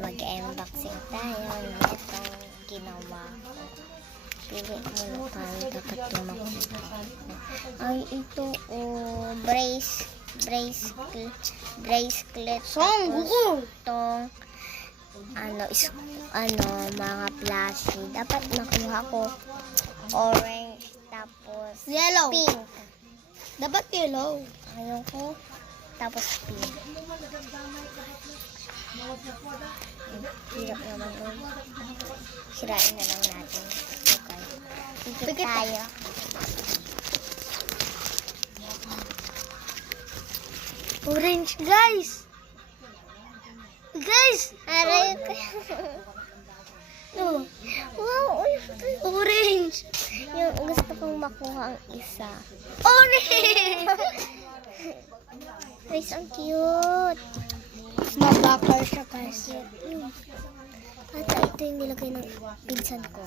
mag-unboxing tayo nitong ginawa ko. Pili muna tayo, dapat yung makuha. Ay, ito, bracelet. Tapos, itong, mga plushie. Dapat makuha ko orange, tapos Yellow. pink. Dapat yellow. Ayoko. Tapos pink. Hirap naman yun. Sirain na lang natin. Okay. Pikit tayo. Orange, guys. Guys. Aray ko. No. Wow, Orange. yung gusto kong makuha ang isa. Orange. Guys, ang cute. Mabakal siya, guys. Ata, ito yung nilagay ng pinsan ko.